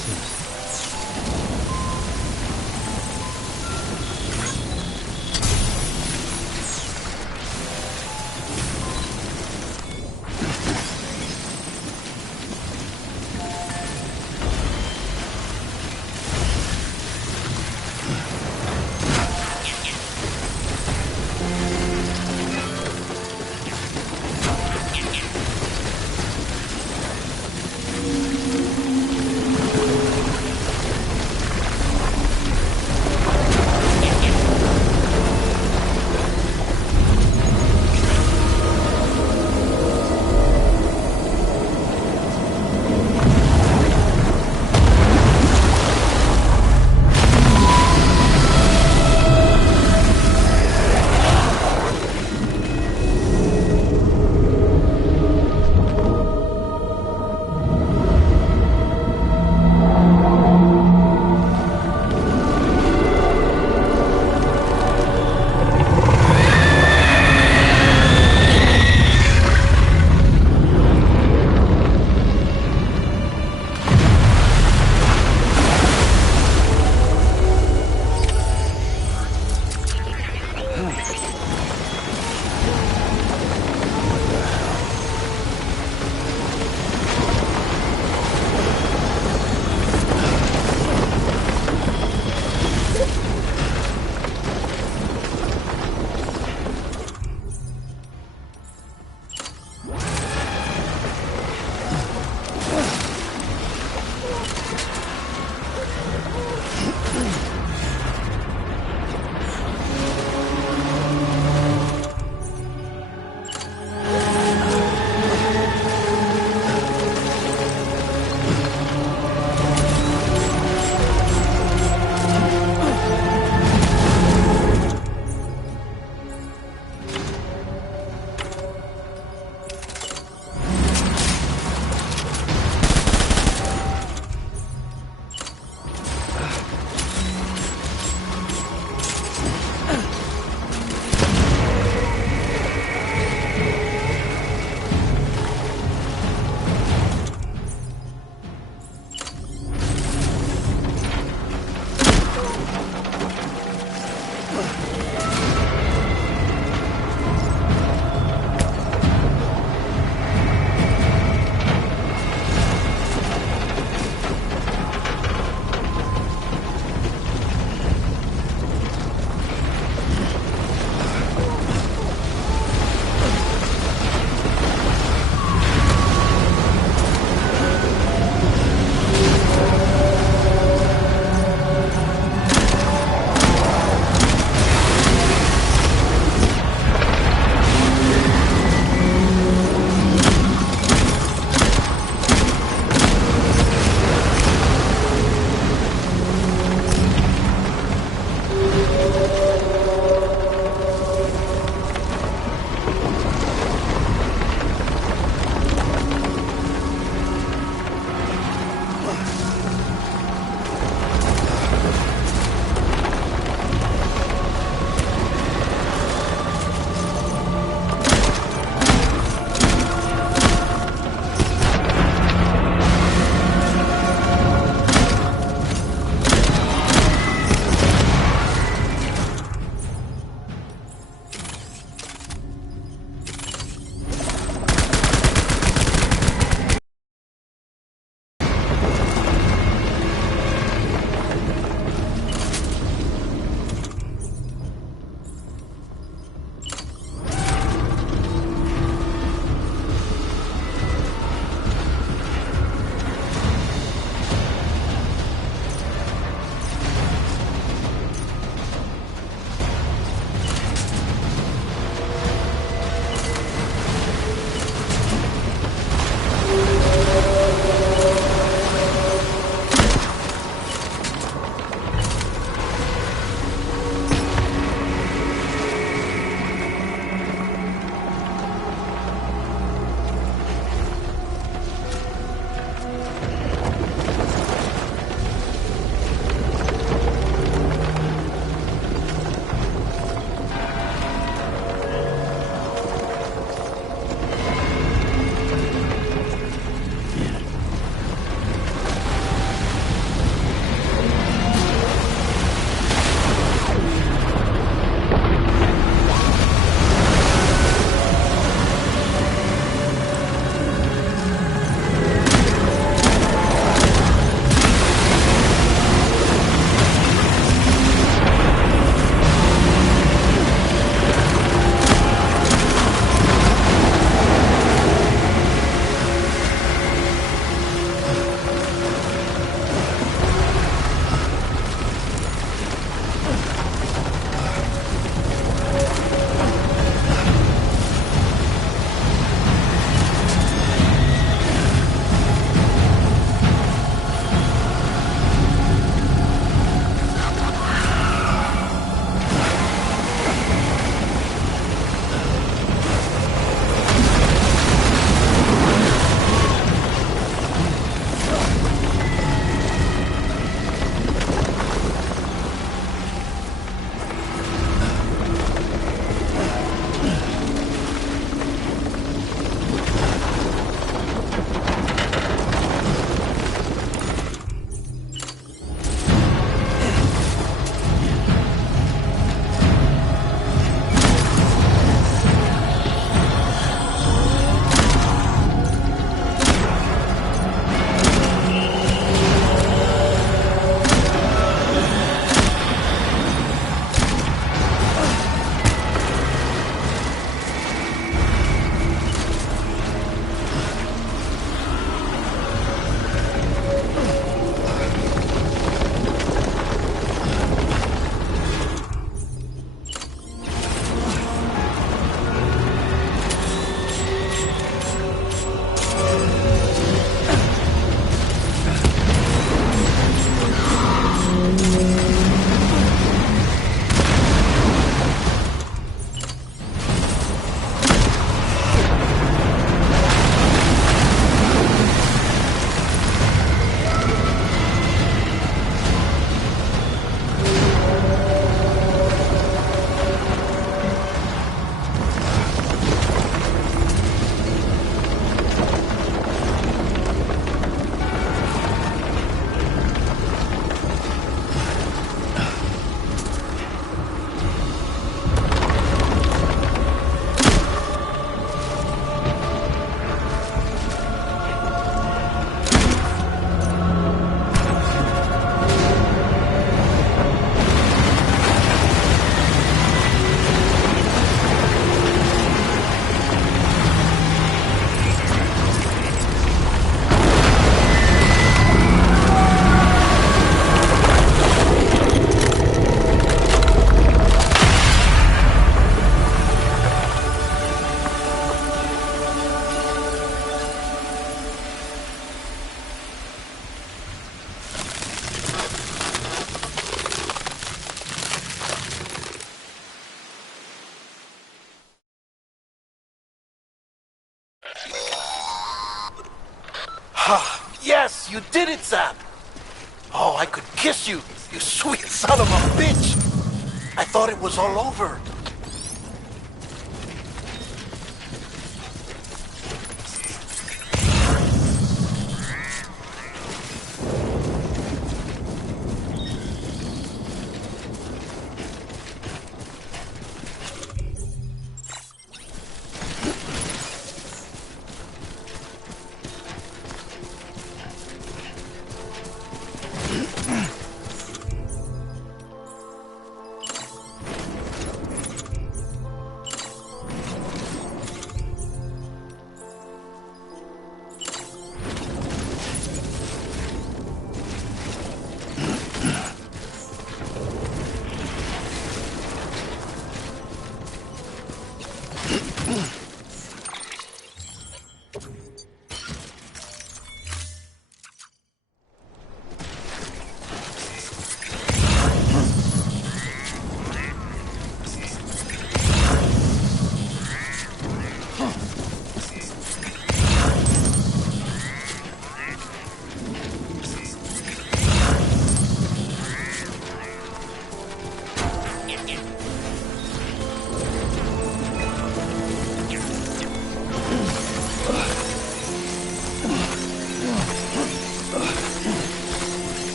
现实。You did it, Sam! Oh, I could kiss you, you sweet son of a bitch! I thought it was all over.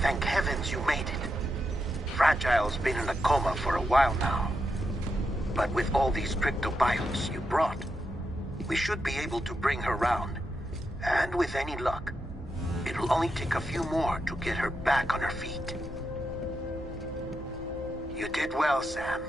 Thank heavens you made it. Fragile's been in a coma for a while now. But with all these cryptobiotes you brought, we should be able to bring her round. And with any luck, it'll only take a few more to get her back on her feet. You did well, Sam.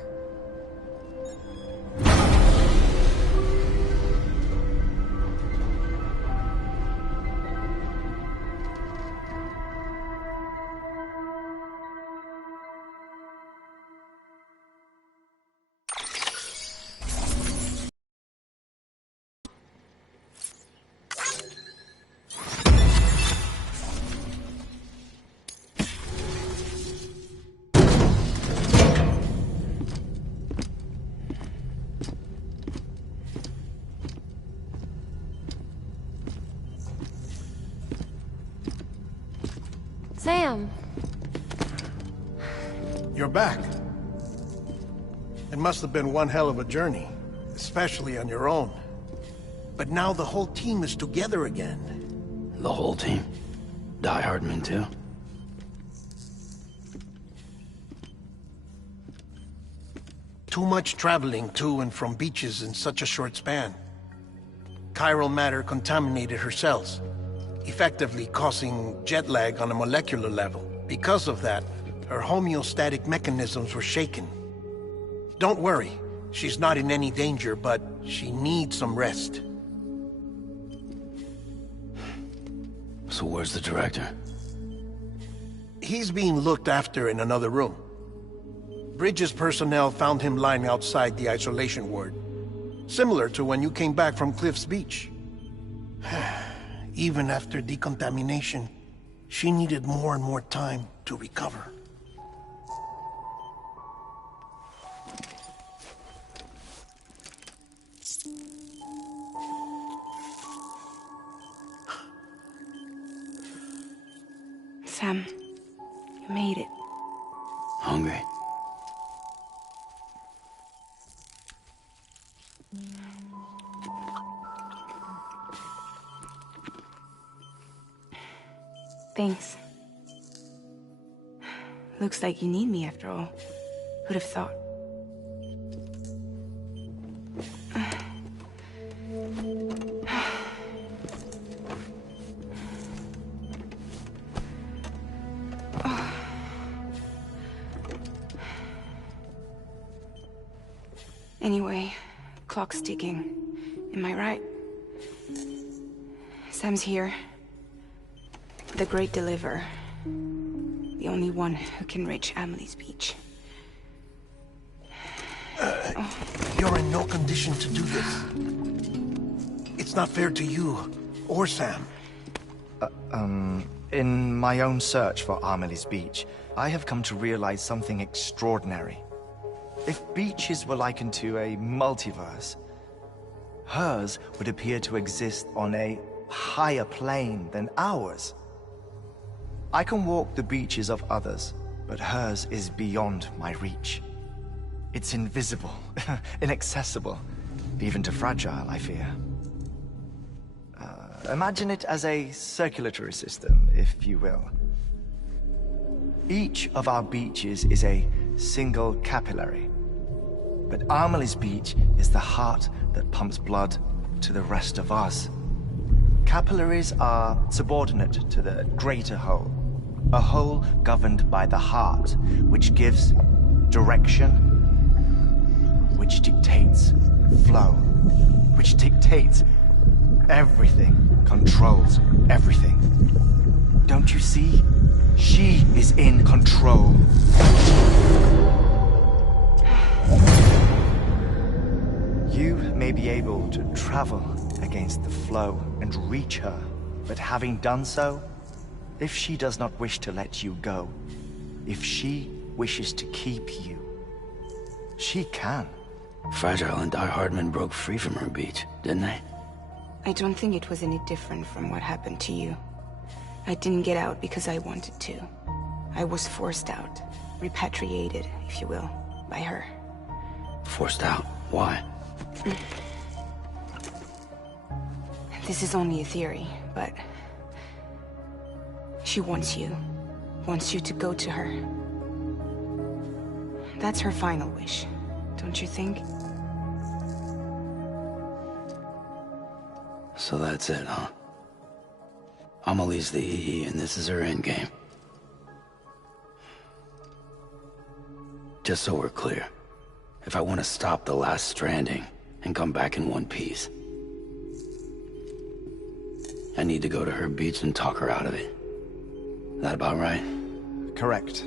Sam! You're back. It must have been one hell of a journey, especially on your own. But now the whole team is together again. The whole team? Die Hardman too? Too much traveling to and from beaches in such a short span. Chiral matter contaminated her cells, effectively causing jet lag on a molecular level. Because of that, her homeostatic mechanisms were shaken. Don't worry, she's not in any danger, but she needs some rest. So where's the director? He's being looked after in another room. Bridges personnel found him lying outside the isolation ward. Similar to when you came back from Cliff's Beach. Even after decontamination, she needed more and more time to recover. Sam, you made it. Hungry? Thanks. Looks like you need me after all. Who'd have thought? Anyway, clock's ticking. Am I right? Sam's here. The Great Deliverer. The only one who can reach Amelie's Beach. You're in no condition to do this. It's not fair to you, or Sam. In my own search for Amelie's Beach, I have come to realize something extraordinary. If beaches were likened to a multiverse, hers would appear to exist on a higher plane than ours. I can walk the beaches of others, but hers is beyond my reach. It's invisible, inaccessible, even to Fragile, I fear. Imagine it as a circulatory system, if you will. Each of our beaches is a single capillary, but Amelie's Beach is the heart that pumps blood to the rest of us. Capillaries are subordinate to the greater whole, a whole governed by the heart, which gives direction, which dictates flow, which dictates everything, controls everything. Don't you see? She is in control. You may be able to travel against the flow and reach her, but having done so, if she does not wish to let you go, if she wishes to keep you, she can. Fragile and Die Hardman broke free from her beach, didn't they? I don't think it was any different from what happened to you. I didn't get out because I wanted to. I was forced out. Repatriated, if you will, by her. Forced out? Why? This is only a theory, but... she wants you. Wants you to go to her. That's her final wish, don't you think? So that's it, huh? Amelie's the EE, and this is her endgame. Just so we're clear, if I want to stop the last stranding and come back in one piece, I need to go to her beach and talk her out of it. That about right? Correct.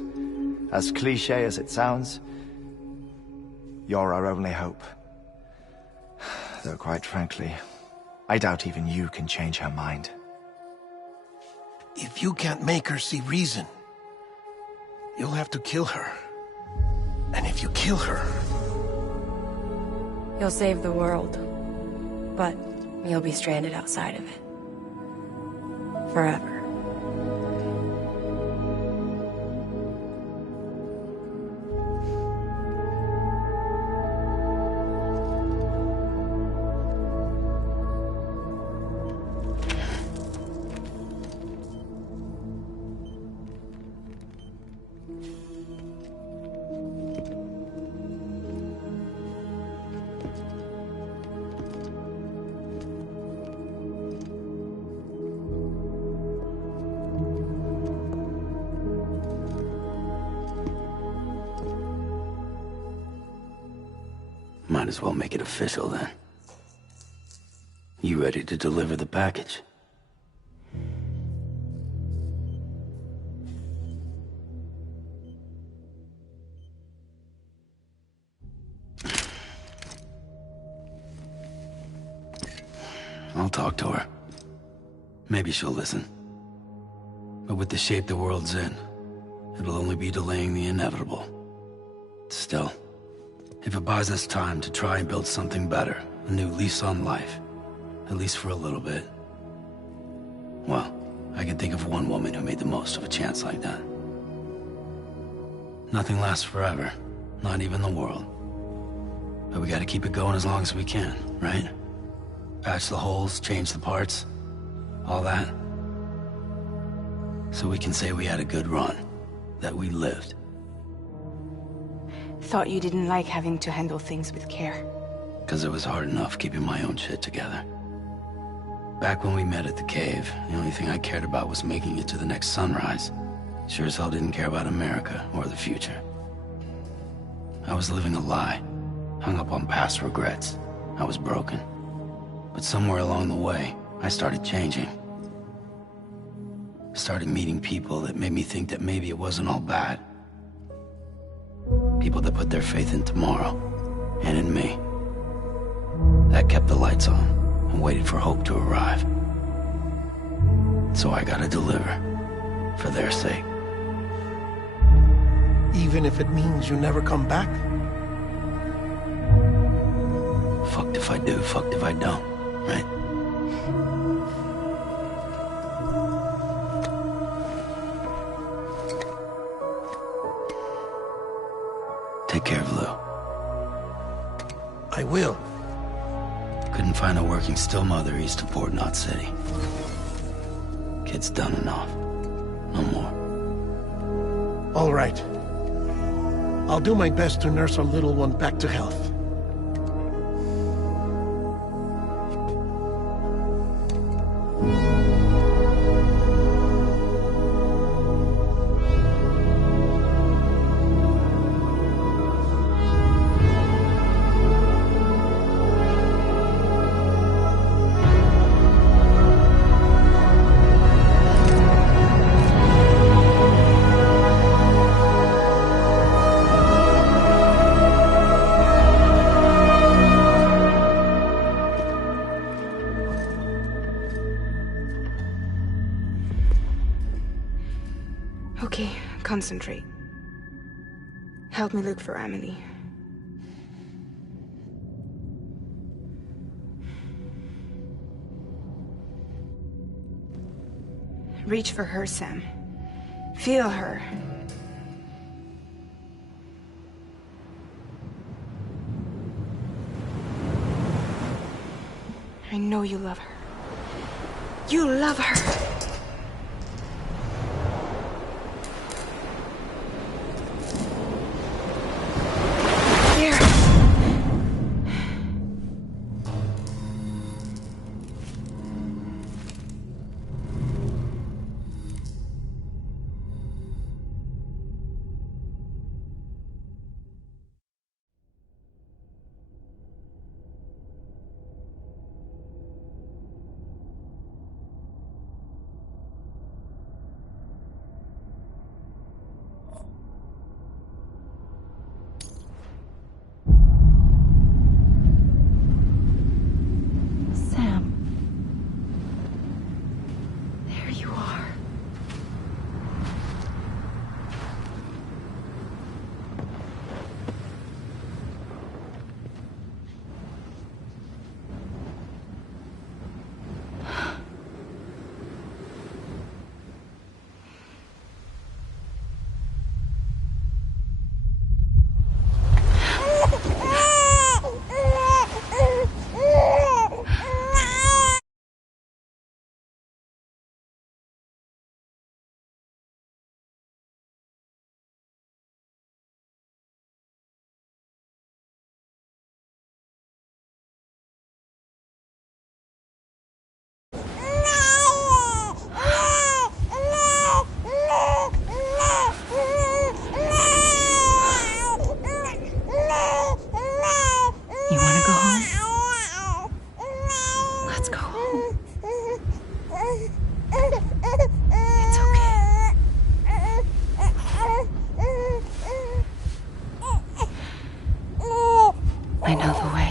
As cliché as it sounds, you're our only hope. Though quite frankly, I doubt even you can change her mind. If you can't make her see reason, you'll have to kill her. And if you kill her... You'll save the world, but you'll be stranded outside of it. Forever. Might as well make it official then. You ready to deliver the package? I'll talk to her. Maybe she'll listen. But with the shape the world's in, it'll only be delaying the inevitable. Still, if it buys us time to try and build something better, a new lease on life, at least for a little bit, well, I can think of one woman who made the most of a chance like that. Nothing lasts forever, not even the world. But we gotta keep it going as long as we can, right? Patch the holes, change the parts, all that. So we can say we had a good run, that we lived. Thought you didn't like having to handle things with care. 'Cause it was hard enough keeping my own shit together. Back when we met at the cave, the only thing I cared about was making it to the next sunrise. Sure as hell didn't care about America or the future. I was living a lie, hung up on past regrets. I was broken. But somewhere along the way, I started changing. Started meeting people that made me think that maybe it wasn't all bad. People that put their faith in tomorrow, and in me. That kept the lights on, and waited for hope to arrive. So I gotta deliver, for their sake. Even if it means you never come back? Fucked if I do, fucked if I don't, right? Take care of Lou. I will. Couldn't find a working still mother east of Port Knot City. Kid's done enough. No more. All right. I'll do my best to nurse our little one back to health. Okay, concentrate. Help me look for Emily. Reach for her, Sam. Feel her. I know you love her. You love her! I know the way.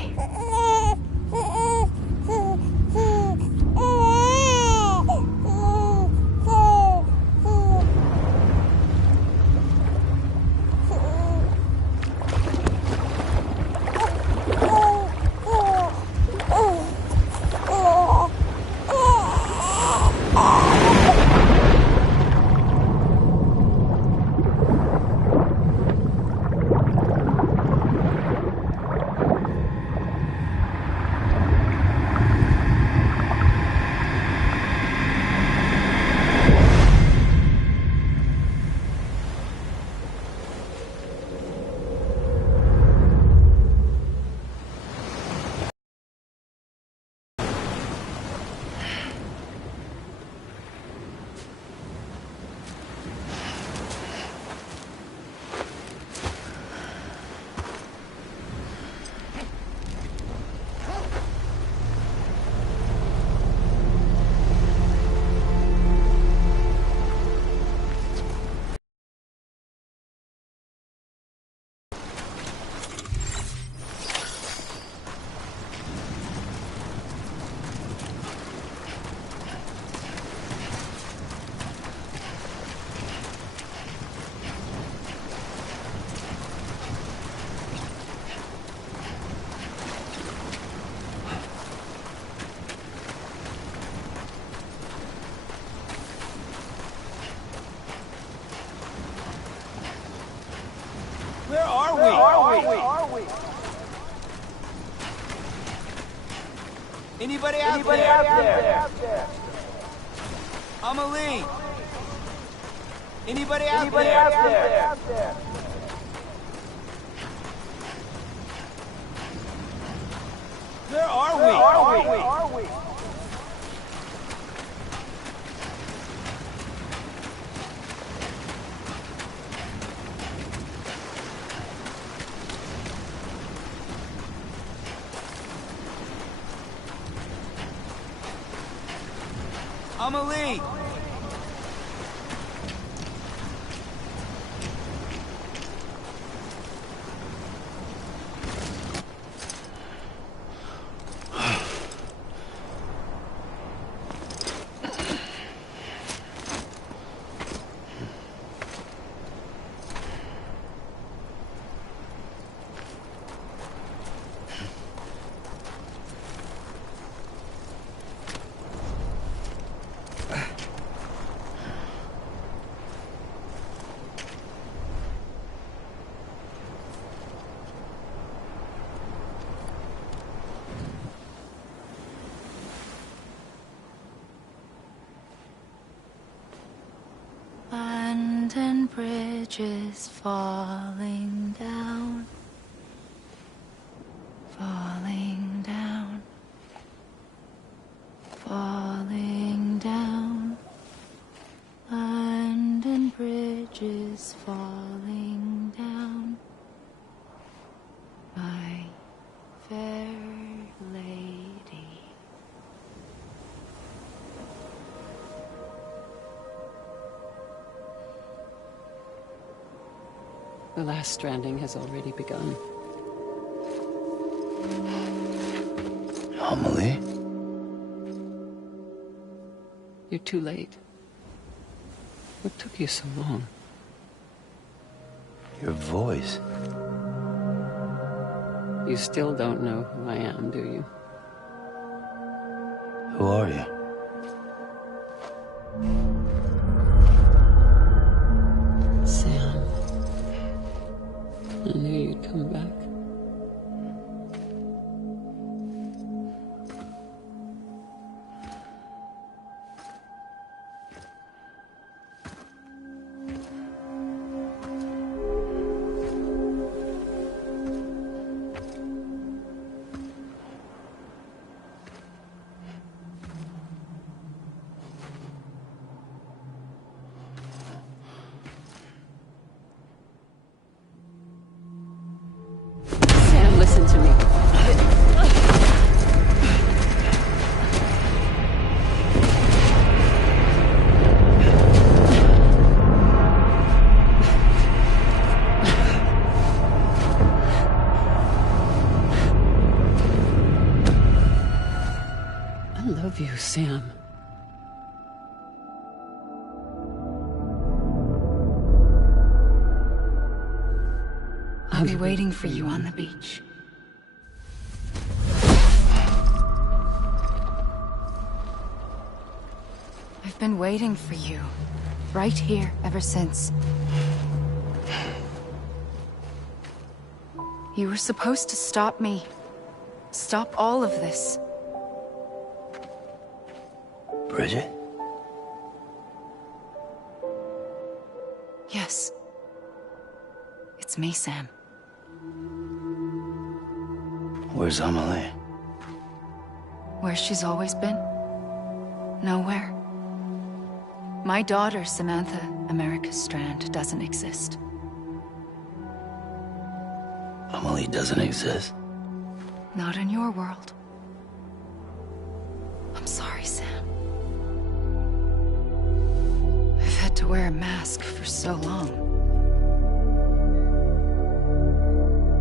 Where are we? Anybody out there? Amelie! Anybody out there? Where are we? Amelie! London Bridge is falling down, falling down, falling down. London Bridge is falling down, my fair lady. The last stranding has already begun. Amelie? You're too late. What took you so long? Your voice. You still don't know who I am, do you? Who are you? Sam. I knew you'd come back. love you, Sam. I'll be waiting for you on the beach. I've been waiting for you, right here, ever since. You were supposed to stop me. Stop all of this. Bridget? Yes. It's me, Sam. Where's Amelie? Where she's always been. Nowhere. My daughter, Samantha America Strand, doesn't exist. Amelie doesn't exist? Not in your world. I'm sorry, Sam. I've had to wear a mask for so long.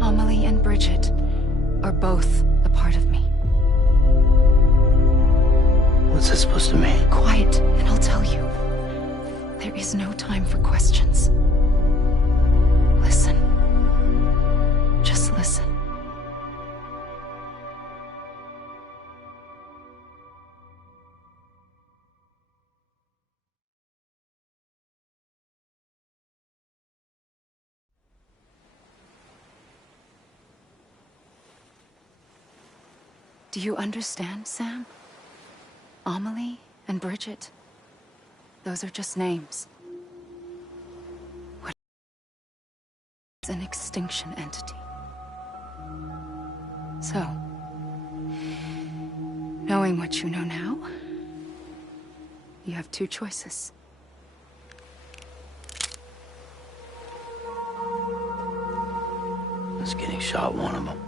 Amelie and Bridget are both a part of me. What's that supposed to mean? Quiet, and I'll tell you. There is no time for questions. Listen. Just listen. Do you understand, Sam? Amelie and Bridget, those are just names. What is an extinction entity? So, knowing what you know now, you have two choices. Is getting shot one of them?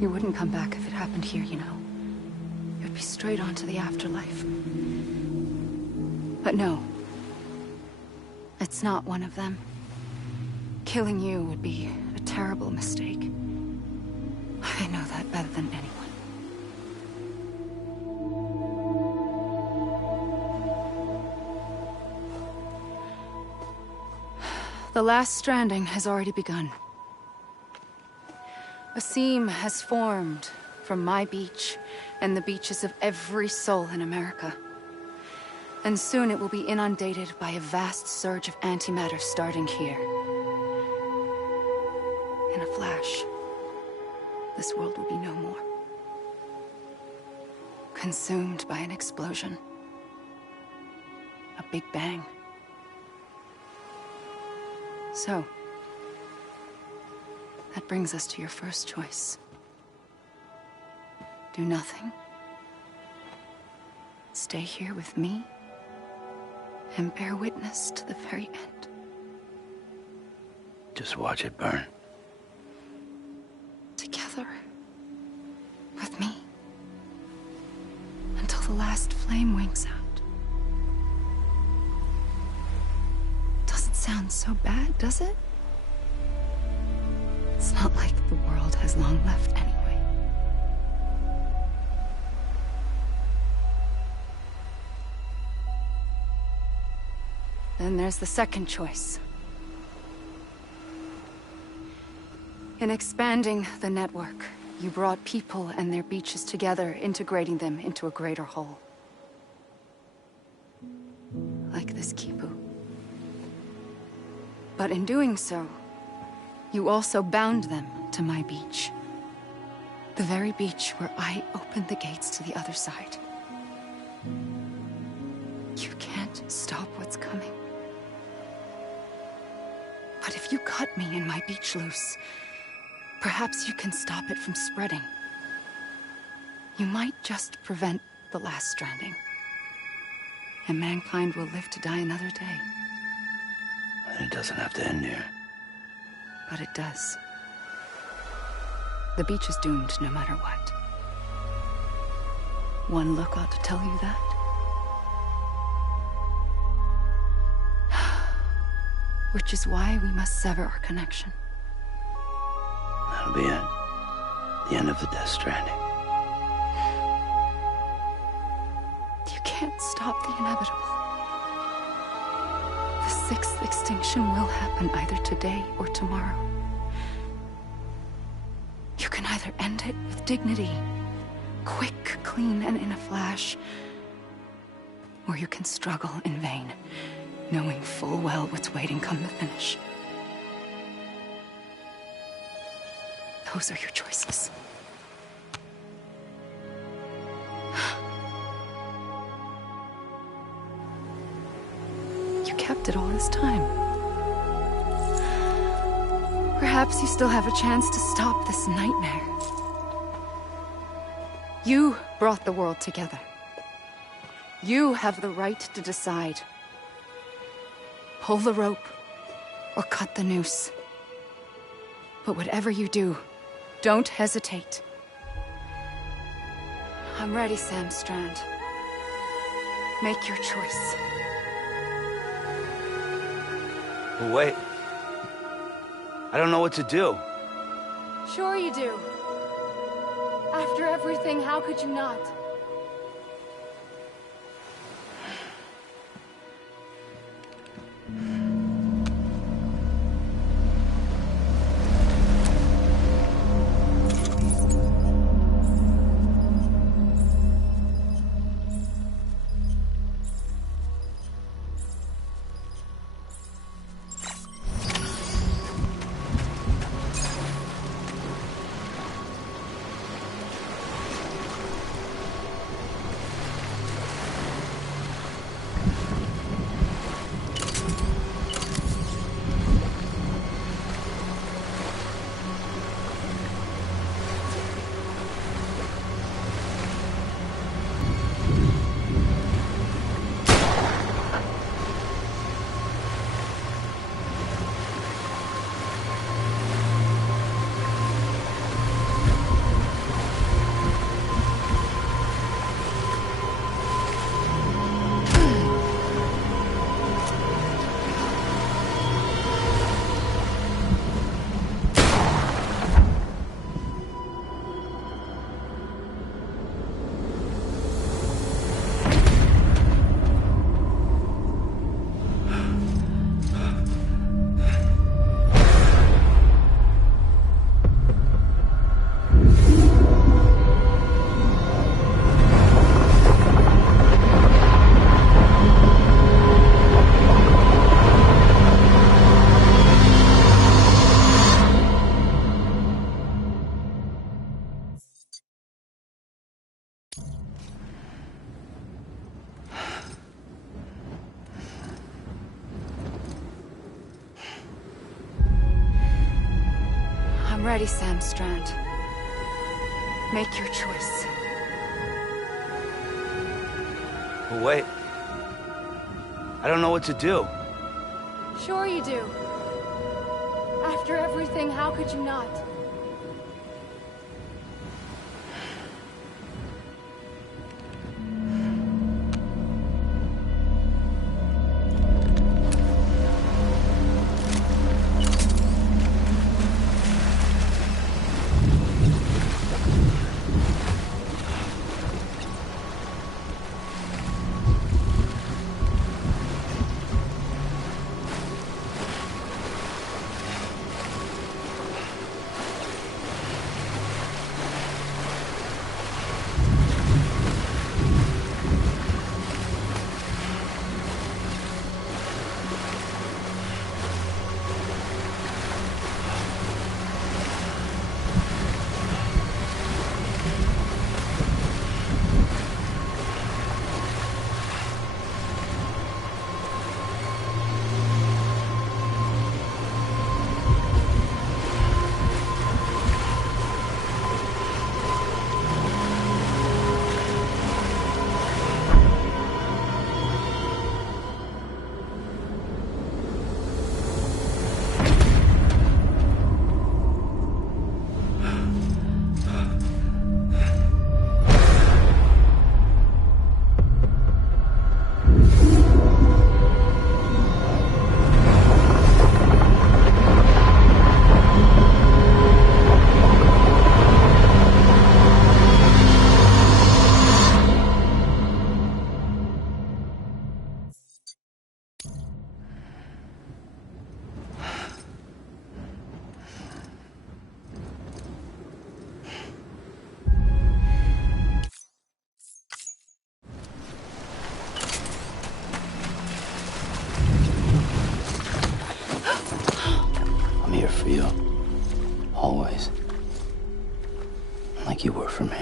You wouldn't come back if it happened here, you know. You'd be straight on to the afterlife. But no. It's not one of them. Killing you would be a terrible mistake. I know that better than anyone. The last stranding has already begun. A seam has formed from my beach and the beaches of every soul in America. And soon it will be inundated by a vast surge of antimatter starting here. In a flash, this world will be no more. Consumed by an explosion. A big bang. So, that brings us to your first choice. Do nothing. Stay here with me and bear witness to the very end. Just watch it burn. Together. With me. Until the last flame winks out. Doesn't sound so bad, does it? It's not like the world has long left anyway. Then there's the second choice. In expanding the network, you brought people and their beaches together, integrating them into a greater whole. Like this Kipu. But in doing so, you also bound them to my beach. The very beach where I opened the gates to the other side. You can't stop what's coming. But if you cut me and my beach loose, perhaps you can stop it from spreading. You might just prevent the last stranding. And mankind will live to die another day. And it doesn't have to end here. But it does. The beach is doomed no matter what. One look ought to tell you that. Which is why we must sever our connection. That'll be it. The end of the Death Stranding. stop the inevitable. The sixth extinction will happen either today or tomorrow. You can either end it with dignity, quick, clean, and in a flash, or you can struggle in vain, knowing full well what's waiting come the finish. Those are your choices. You kept it all this time. Perhaps you still have a chance to stop this nightmare. You brought the world together. You have the right to decide. Pull the rope, or cut the noose. But whatever you do, don't hesitate. I'm ready, Sam Strand. Make your choice. But wait. I don't know what to do. Sure you do. After everything, how could you not? I'm ready, Sam Strand. Make your choice. But wait. I don't know what to do. Sure you do. After everything, how could you not? like you were for me.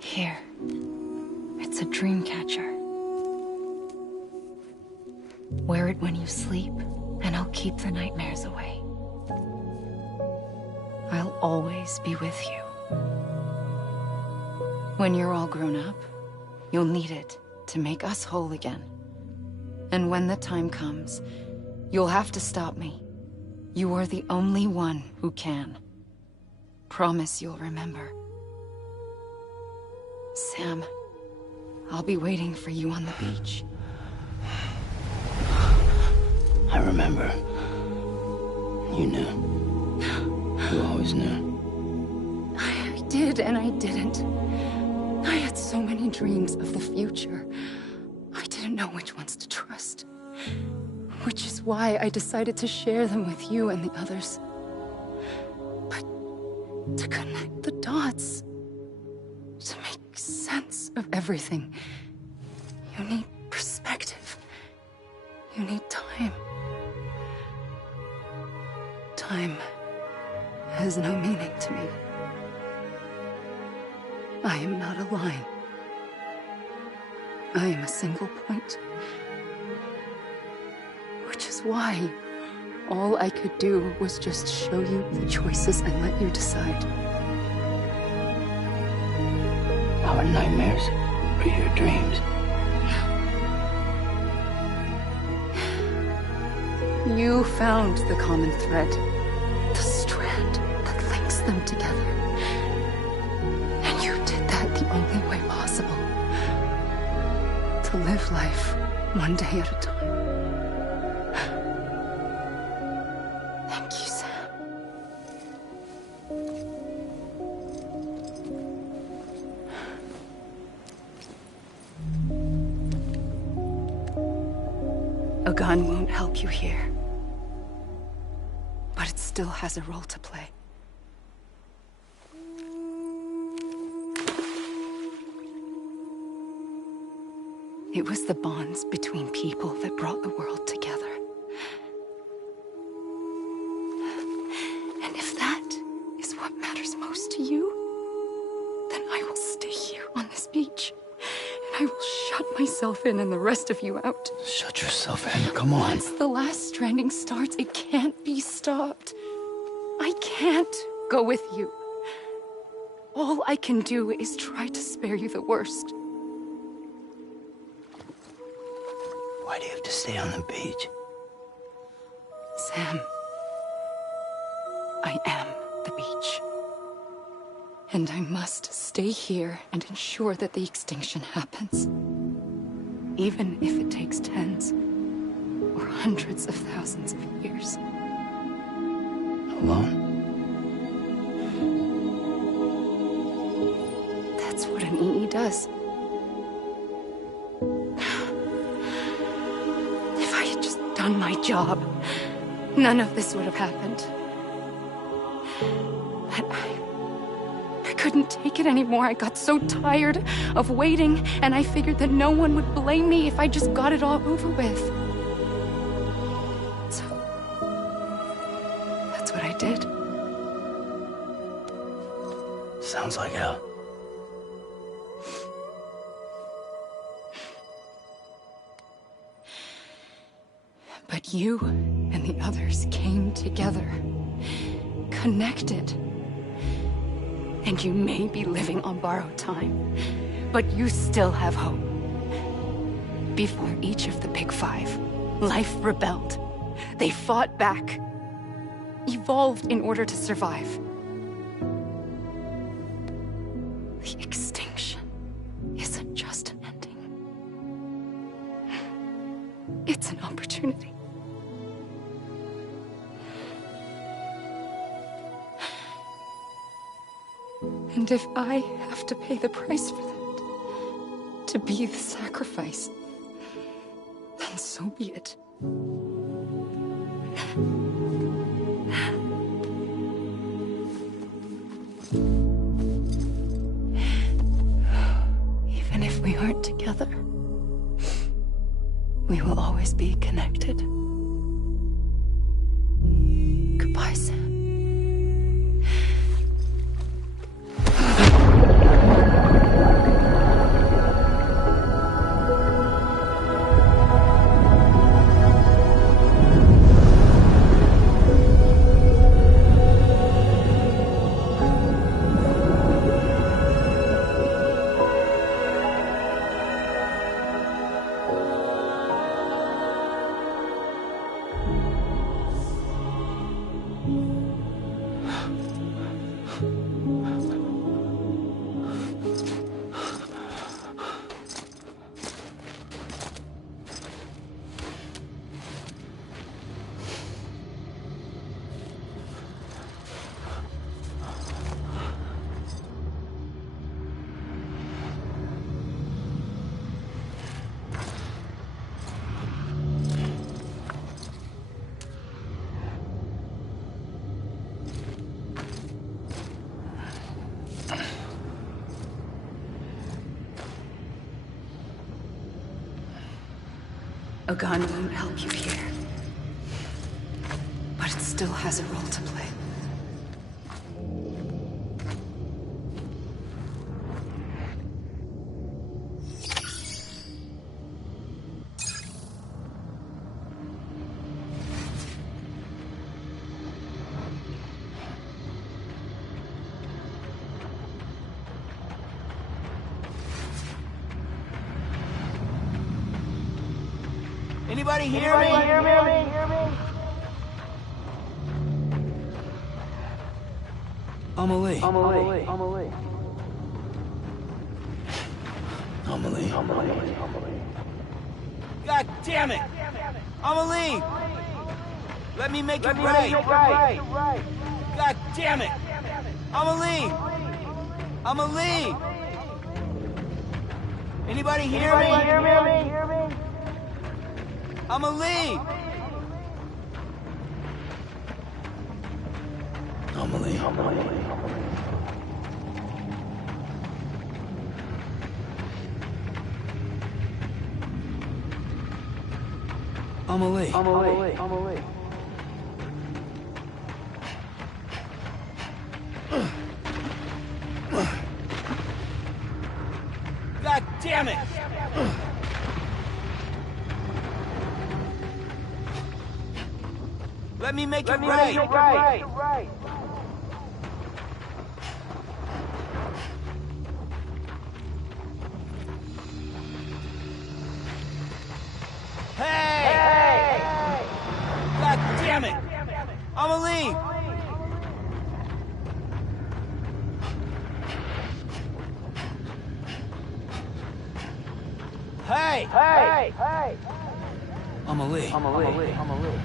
Here. It's a dream catcher. Wear it when you sleep, and I'll keep the nightmares away. I'll always be with you. When you're all grown up, you'll need it to make us whole again. And when the time comes, you'll have to stop me. You are the only one who can. Promise you'll remember. Sam, I'll be waiting for you on the beach. I remember. You knew. You always knew. I did and I didn't. I had so many dreams of the future. I didn't know which ones to trust. Which is why I decided to share them with you and the others. But to connect the dots, to make sense of everything, you need perspective. You need time. Time has no meaning to me. I am not a line. I am a single point. Which is why all I could do was just show you the choices and let you decide. Our nightmares are your dreams. You found the common thread, the strand that links them together. And you did that the only way possible. To live life one day at a time. Thank you, Sam. A gun won't help you here. But it still has a role to play. It was the bonds between people that brought the world together. And if that is what matters most to you, then I will stay here on this beach. And I will shut myself in and the rest of you out. Shut yourself in, come on. Once the last stranding starts, it can't be stopped. I can't go with you. All I can do is try to spare you the worst. Why do you have to stay on the beach? Sam, I am the beach. And I must stay here and ensure that the extinction happens. Even if it takes tens or hundreds of thousands of years. Alone? That's what an EE does. If I had just done my job, none of this would have happened. But I couldn't take it anymore. I got so tired of waiting, and I figured that no one would blame me if I just got it all over with. So, that's what I did. Sounds like hell. But you and the others came together, connected. And you may be living on borrowed time, but you still have hope. Before each of the Big Five, life rebelled. They fought back, evolved in order to survive. The extinction isn't just an ending. It's an opportunity. And if I have to pay the price for that, to be the sacrifice, then so be it. Even if we aren't together, we will always be connected. Goodbye, Sam. A gun won't help you here. But it still has a role to play. Anybody hear me? Amelie. God damn it! Amelie! Let me make it right! God damn it! Amelie! Anybody hear me? Amelie! God damn it! Let me make it right! Hey! God damn it! Amelie! Hey! Amelie!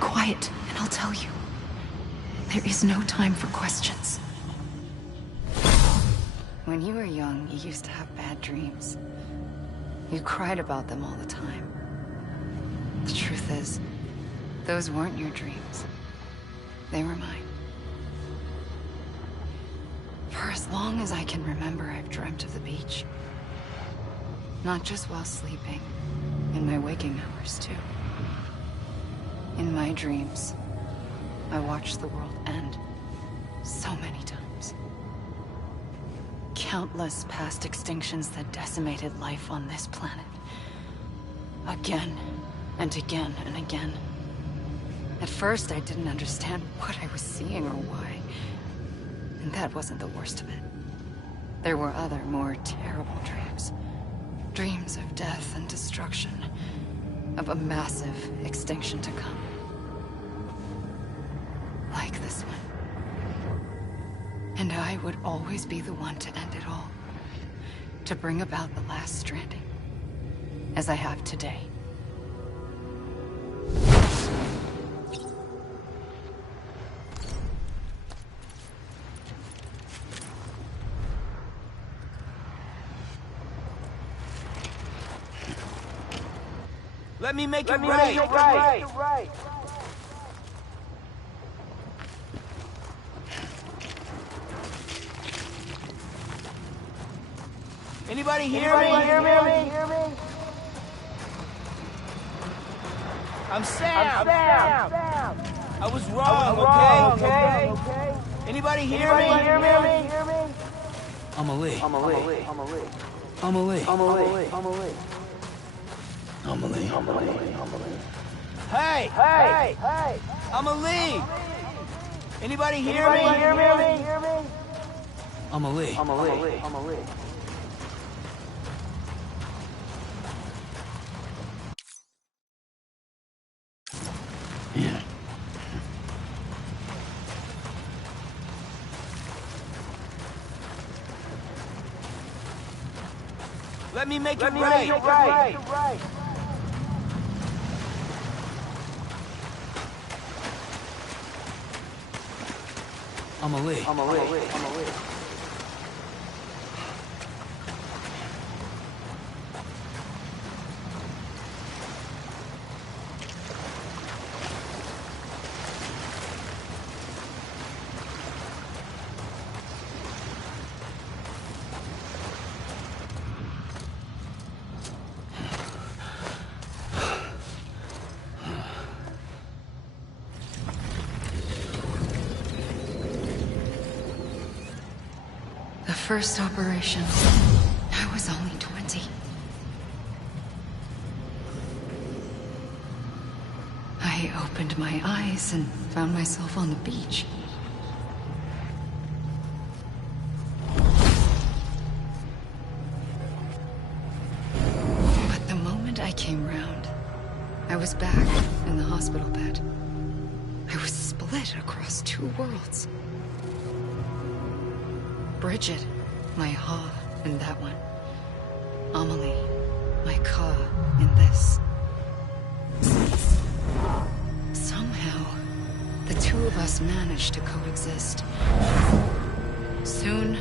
Quiet, and I'll tell you. There is no time for questions. When you were young, you used to have bad dreams. You cried about them all the time. The truth is, those weren't your dreams. They were mine. For as long as I can remember, I've dreamt of the beach. Not just while sleeping, in my waking hours, too. In my dreams, I watched the world end so many times. Countless past extinctions that decimated life on this planet. Again, and again, and again. At first, I didn't understand what I was seeing or why. And that wasn't the worst of it. There were other, more terrible dreams. Dreams of death and destruction. Of a massive extinction to come. Like this one. And I would always be the one to end it all. To bring about the last stranding. as I have today. Let me make it right. Anybody hear me? I'm Sam. I was wrong, okay? Anybody hear me? Amelie. Hey! Amelie! Anybody hear me? Amelie. Yeah. Let me make it right. Amelie. The first operation, I was only 20. I opened my eyes and found myself on the beach. But the moment I came round, I was back in the hospital bed. I was split across two worlds. Bridget, my Ha in that one. Amelie, my Ka in this. Somehow, the two of us managed to coexist. Soon,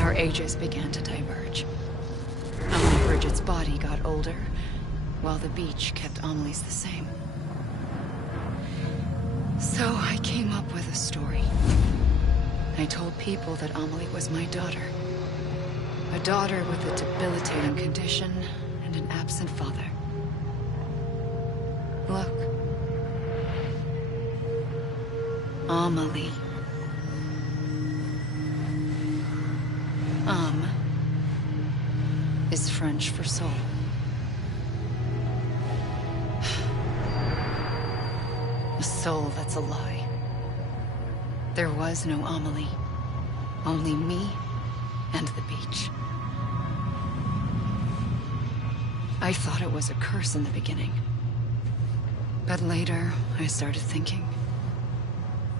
our ages began to diverge. Only Bridget's body got older, while the beach kept Amelie's the same. So I came up with a story. I told people that Amelie was my daughter. A daughter with a debilitating condition and an absent father. Look. Amelie. Is French for soul. A soul that's a lie. There was no Amelie. Only me and the beach. I thought it was a curse in the beginning. But later, I started thinking,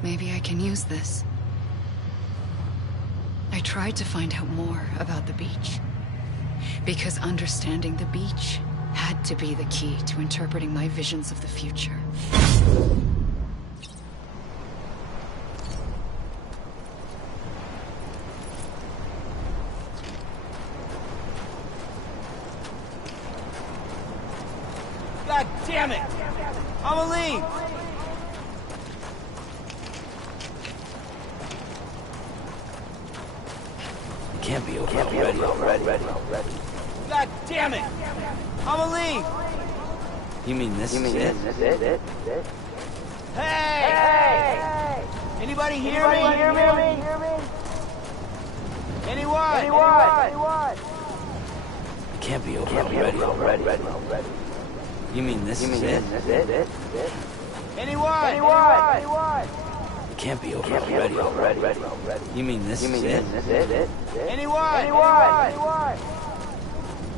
maybe I can use this. I tried to find out more about the beach. Because understanding the beach had to be the key to interpreting my visions of the future. God damn it! Amelie! It can't be over already. God damn it! Amelie! You mean this is it? Hey! Anybody hear me? Anyone? It can't be over already. You mean this is it? Anyone? It can't be over already. You mean this is it? Anyone?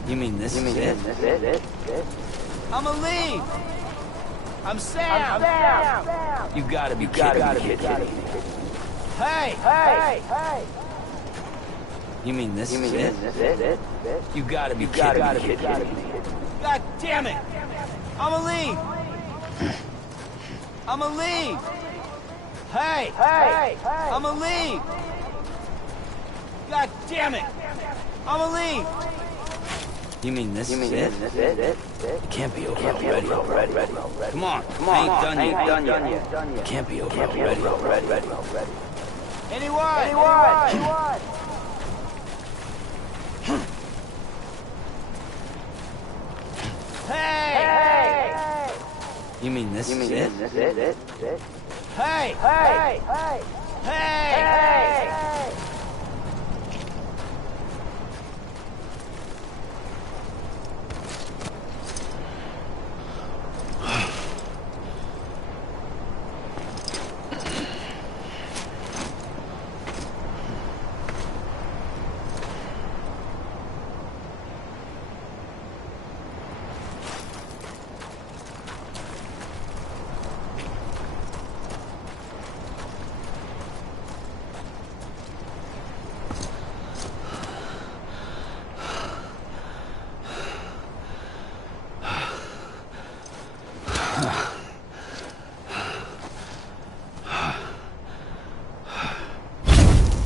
You mean this is it? Amelie! I'm Sam! You gotta be kidding me. Hey! You mean this is it? You gotta be kidding me. God damn it! I'ma leave! I'ma leave! Hey! Hey! I'ma leave! God damn it! I'ma leave! You mean this is it? It can't be over already. Come on, I ain't done yet. It can't be over already. Anyone! Hey! You mean this is it? Hey!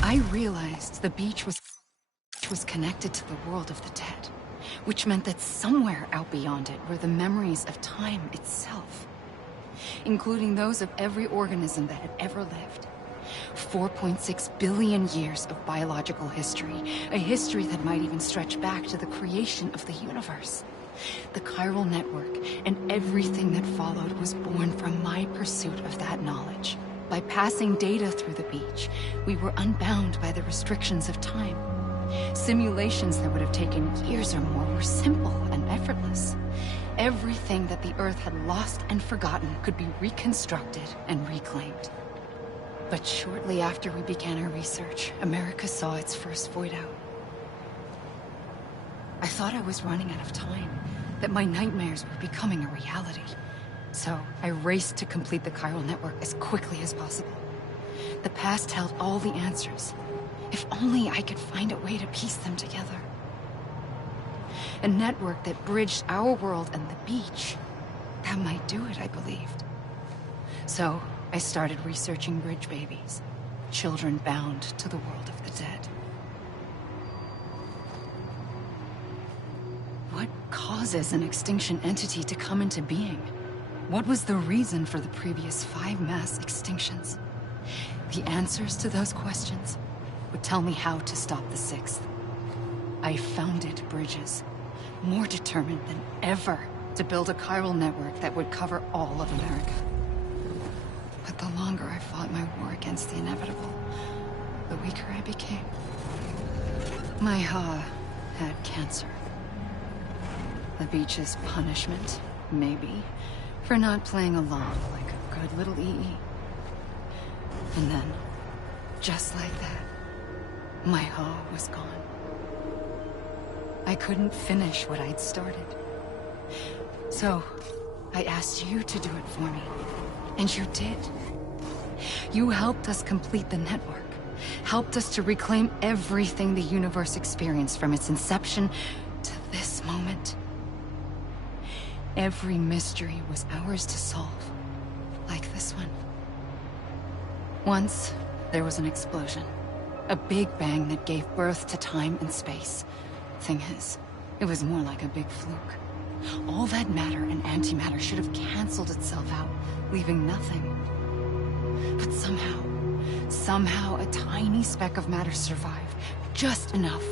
I realized the beach was connected to the world of the dead, which meant that somewhere out beyond it were the memories of time itself, including those of every organism that had ever lived. 4.6 billion years of biological history, a history that might even stretch back to the creation of the universe. The chiral network and everything that followed was born from my pursuit of that knowledge. By passing data through the beach, we were unbound by the restrictions of time. Simulations that would have taken years or more were simple and effortless. Everything that the Earth had lost and forgotten could be reconstructed and reclaimed. But shortly after we began our research, America saw its first void out. I thought I was running out of time, that my nightmares were becoming a reality. So I raced to complete the chiral network as quickly as possible. The past held all the answers. If only I could find a way to piece them together. A network that bridged our world and the beach. That might do it, I believed. So I started researching bridge babies, children bound to the world of the dead. What causes an extinction entity to come into being? What was the reason for the previous 5 mass extinctions? The answers to those questions would tell me how to stop the 6th. I founded bridges, more determined than ever to build a chiral network that would cover all of America. But the longer I fought my war against the inevitable, the weaker I became. My Ha had cancer. The beach's punishment, maybe, for not playing along like a good little EE. And then, just like that, my Ha was gone. I couldn't finish what I'd started. So, I asked you to do it for me. And you did. You helped us complete the network. Helped us to reclaim everything the universe experienced from its inception to this moment. Every mystery was ours to solve, like this one. Once, there was an explosion. A big bang that gave birth to time and space. Thing is, it was more like a big fluke. All that matter and antimatter should have canceled itself out, leaving nothing. But somehow a tiny speck of matter survived. Just enough.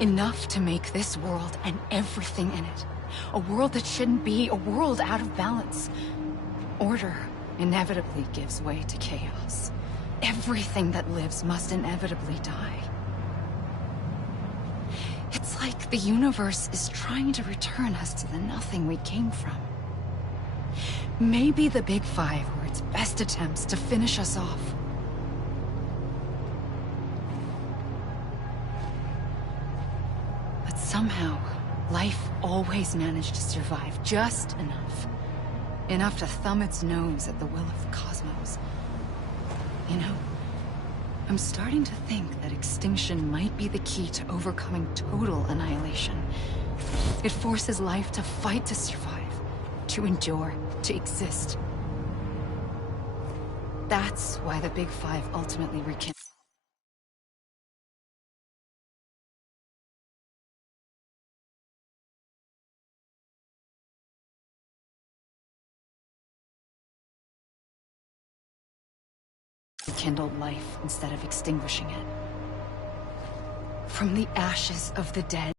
Enough to make this world and everything in it. A world that shouldn't be, a world out of balance. Order inevitably gives way to chaos. Everything that lives must inevitably die. It's like the universe is trying to return us to the nothing we came from. Maybe the Big Five were its best attempts to finish us off. But somehow, life always managed to survive just enough. Enough to thumb its nose at the will of the cosmos. You know, I'm starting to think that extinction might be the key to overcoming total annihilation. It forces life to fight to survive, to endure, to exist. That's why the Big Five ultimately rekindled life instead of extinguishing it. From the ashes of the dead,